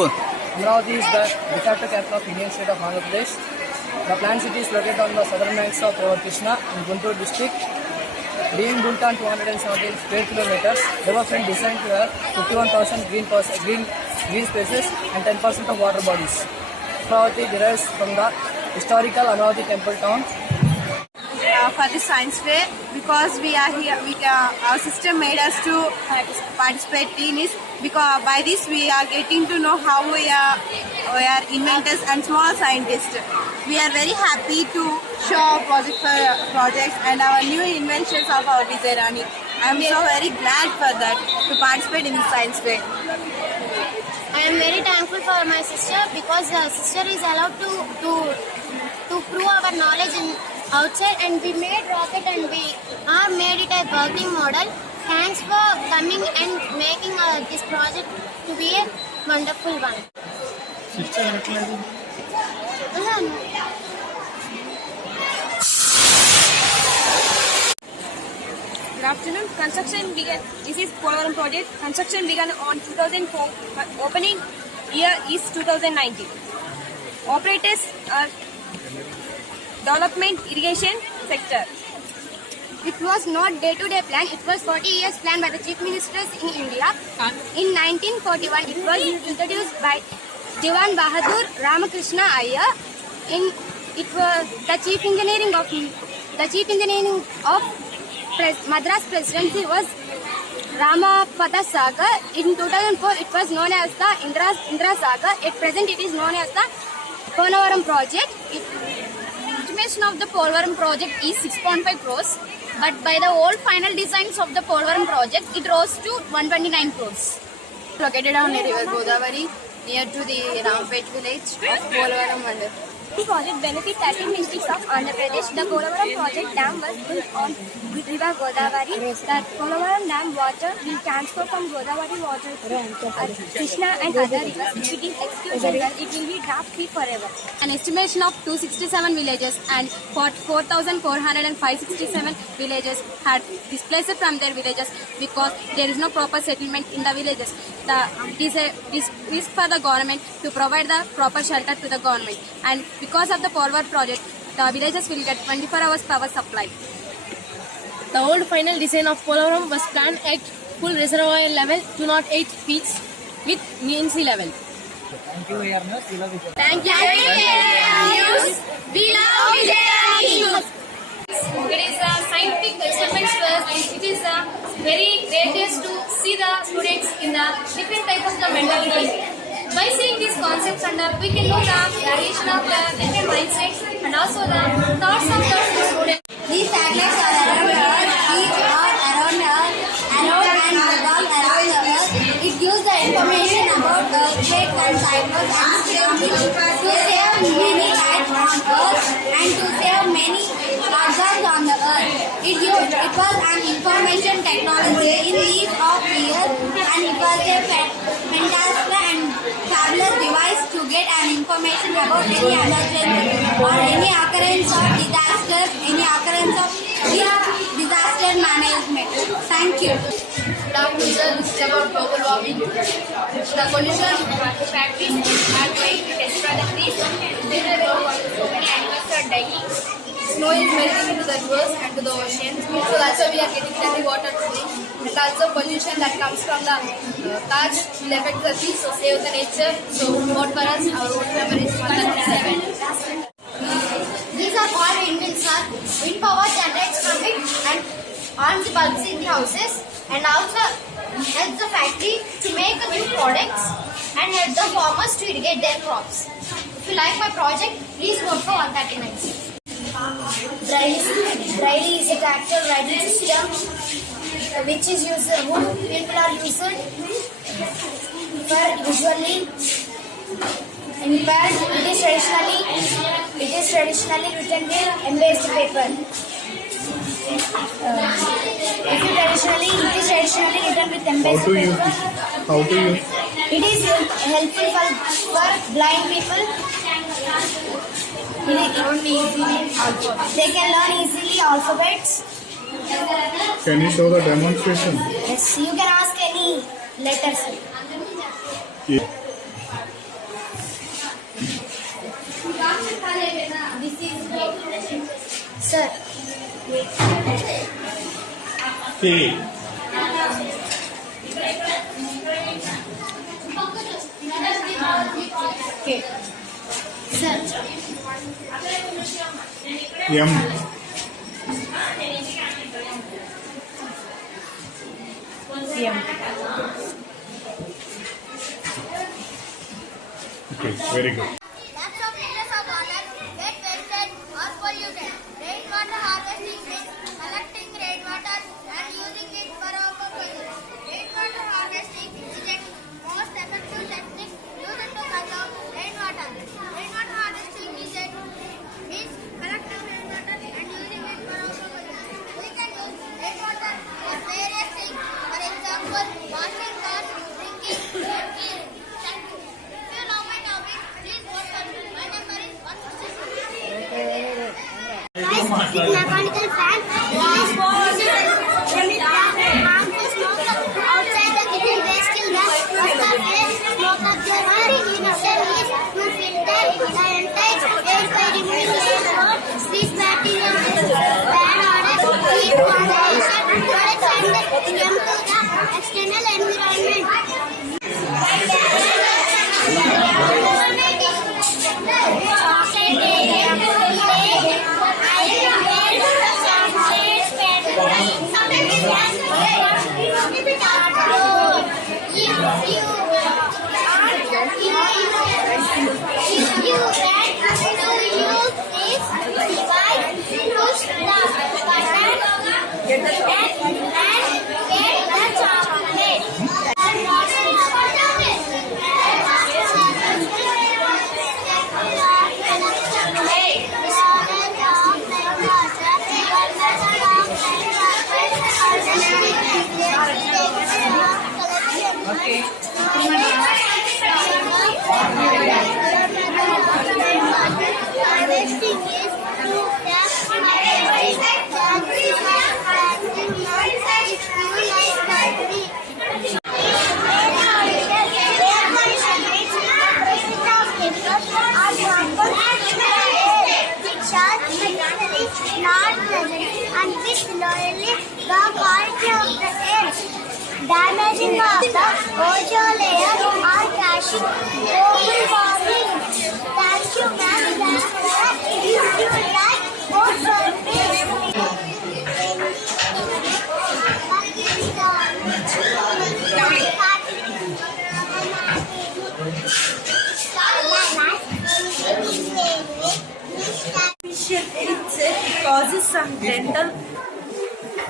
Cheppu. Amravati is the de facto capital of Indian state of Andhra Pradesh. The planned city is located on the southern banks of River Krishna in Guntur district. Being built on 217 square kilometers, development designed to have 51,000 green spaces and 10% of water bodies. Amravati derives from the historical Amravati temple town. For the science fair, because we are here, our system made us to participate in this. Because by this we are getting to know how we are inventors and small scientists. We are very happy to show our projects and our new inventions of our Vijayarani. I am so very glad for that to participate in the science fair. I am very thankful for my sister because her sister is allowed to prove our knowledge in outside, and we made rocket and we are made it a working model. Thanks for coming and making this project to be a wonderful one. Good afternoon. Construction began. This is Polavaram project. Construction began on 2004. Opening year is 2019. Operators are development irrigation sector. It was not day-to-day plan. It was 40 years plan by the chief ministers in India. In 1941, it was introduced by Diwan Bahadur Ramakrishna Iyer. It was the chief engineering of Madras presidency was Ramapada Sagar. In 2004, it was known as the Indira Sagar. At present, it is known as the Polavaram project. Estimation of the Polavaram project is 6.5 crores, but by the old final designs of the Polavaram project, it rose to 129 crores. Located on the river Godavari, near to the Rampet village of Polavaram Mandal. This project benefits 13 districts of Andhra Pradesh. The Polavaram project dam was built on river Godavari. The Polavaram dam water will transfer from Godavari water to Krishna and other rivers. If it is executed well, it will be drought-free forever. An estimation of 267 villages and 4,467 villages had displaced from their villages because there is no proper settlement in the villages. It is for the government to provide the proper shelter to the government, and because of the Polavaram project, the villages will get 24 hours power supply. The old final design of Polavaram was planned at full reservoir level 208 feet with mean sea level. Thank you, AR News. We love you. Thank you, News. We love Vijayarani. It is a scientific experiments first. It is a very greatest to see the students in the different types of the mentalities. By seeing these concepts we can know the variation of the different mindsets and also the thoughts of the students. These satellites are around Earth, each are around Earth, and revolve around the Earth. It gives the information about earthquakes and cyclones and tsunamis to save many lives on Earth and to save many organs on the Earth. It was an information technology in these of years, and it was a fantastic and fabulous device to get an information about any emergency or any occurrence of disasters, any occurrence of disaster management. Thank you. Good afternoon, sir. This is about global warming. The pollution factories are going to destroy the trees. This is so many animals are dying. Snow is melting into the rivers and to the oceans. So that's why we are getting dirty water to drink. And also pollution that comes from the cars will affect the trees. So save the nature. So vote for us. Our vote number is 137. These are called windmills, sir. Wind power generates from it and earns the bulbs in the houses, and also helps the factory to make new products and help the farmers to irrigate their crops. If you like my project, please vote for 139. Braille is a tractor riding system which is used, people are used for visually impaired. It is traditionally written with embossed paper. It is traditionally written with embossed paper. How to use? It is helpful for blind people. They can learn easily alphabets. Can you show the demonstration? Yes, you can ask any letters. Yeah. Sir. K. Sir. M. Okay, very good. Lakhs of liters of water get wasted or polluted. Rainwater harvesting means collecting rainwater and using it for our purposes. Rainwater harvesting is the most effective technique used to conserve rainwater. Rainwater harvesting means collecting rainwater and using it for our purposes. We can use rainwater for various things. For example, washing cars, drinking, and cleaning. Thank you. If you know my topic, please vote for me. My number is 166. Mechanical fan is when it harmful smoke outside the kitchen waste kill the smoke of the air. Mission is to filter the entire air by removing these bacteria, bad odor, heat condensation, products and them to the external environment. Not present and which lowering the quality of the air, damaging of the ozone layer or crashing global warming. Thank you, ma'am. If you like, vote for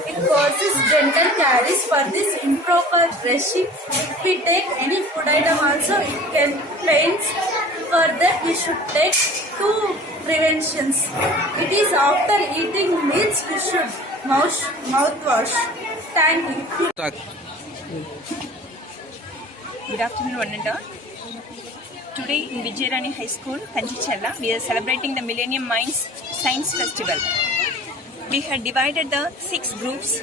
It causes dental caries for this improper brushing. If we take any food item also, it can pains. For that we should take 2 preventions. It is after eating meals we should mouthwash. Thank you. Good afternoon, one and all. Today in Vijayarani High School, Kanchichella, we are celebrating the Millennium Minds Science Festival. We had divided the 6 groups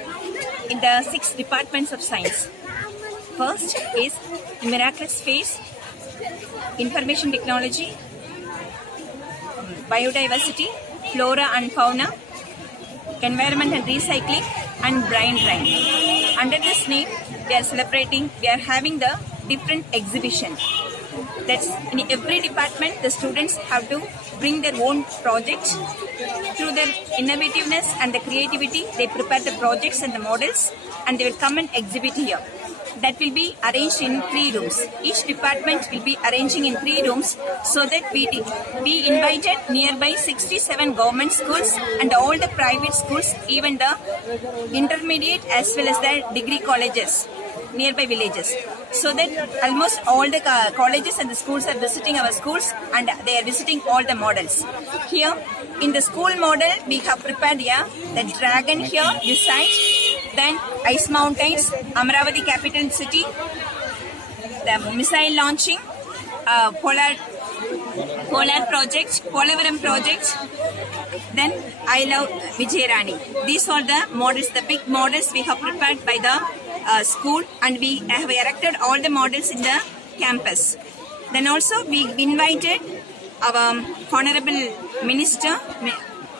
in the 6 departments of science. First is Miraculous Phase, Information Technology, Biodiversity, Flora and Fauna, Environment and Recycling, and Brain Drain. Under this name, we are having the different exhibition. That's in every department, the students have to bring their own projects. Through their innovativeness and the creativity, they prepare the projects and the models, and they will come and exhibit here. That will be arranged in 3 rooms. Each department will be arranging in 3 rooms so that we invited nearby 67 government schools and all the private schools, even the intermediate as well as the degree colleges, nearby villages. So that almost all the colleges and the schools are visiting our schools and they are visiting all the models. Here in the school model, we have prepared here the dragon here this side, then ice mountains, Amaravati capital city, the missile launching, polar project, Polavaram project, then I love Vijayarani. These are the models, the big models we have prepared by the school, and we have erected all the models in the campus. Then also we invited our Honorable Minister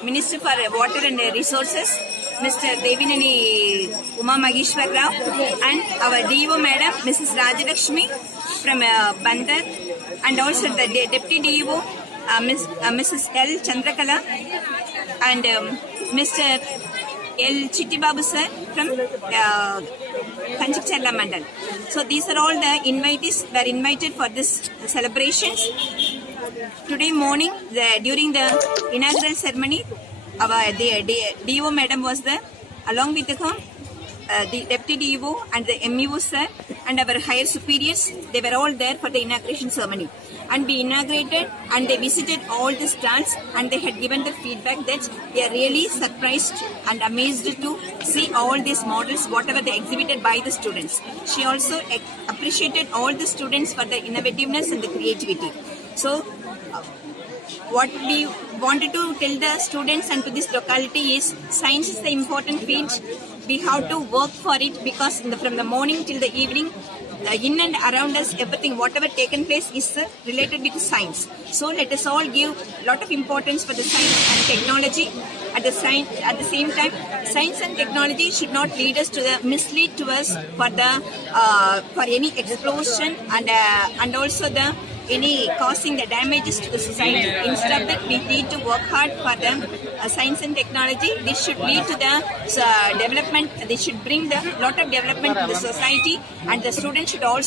Minister for Water and Resources, Mr. Devineni Uma Mageshwar Rao, and our DO Madam, Mrs. Rajalakshmi from Bandar, and also the Deputy DO, Mrs. L. Chandrakala, and Mr. L. Chittibabu sir from Kanchikcherla Mandal. So these are all the invitees were invited for this celebrations. Today morning, during the inaugural ceremony, our DO Madam was there, along with whom the Deputy DO and the MEO sir and our higher superiors, they were all there for the inauguration ceremony. And we inaugurated and they visited all the stalls and they had given the feedback that they are really surprised and amazed to see all these models, whatever they exhibited by the students. She also appreciated all the students for their innovativeness and the creativity. So, what we wanted to tell the students and to this locality is science is the important field. We have to work for it because from the morning till the evening, in and around us, everything, whatever taken place is related with science. So let us all give a lot of importance for the science and technology. At the same time, science and technology should not lead us to mislead to us for any explosion and also any causing the damages to the society. Instead of that, we need to work hard for them. Science and technology, this should lead to the development. They should bring the lot of development to the society, and the students should go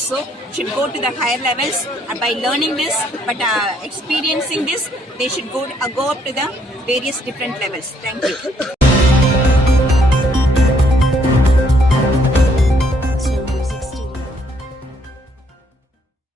to the higher levels by learning this. But experiencing this, they should go up to the various different levels. Thank you.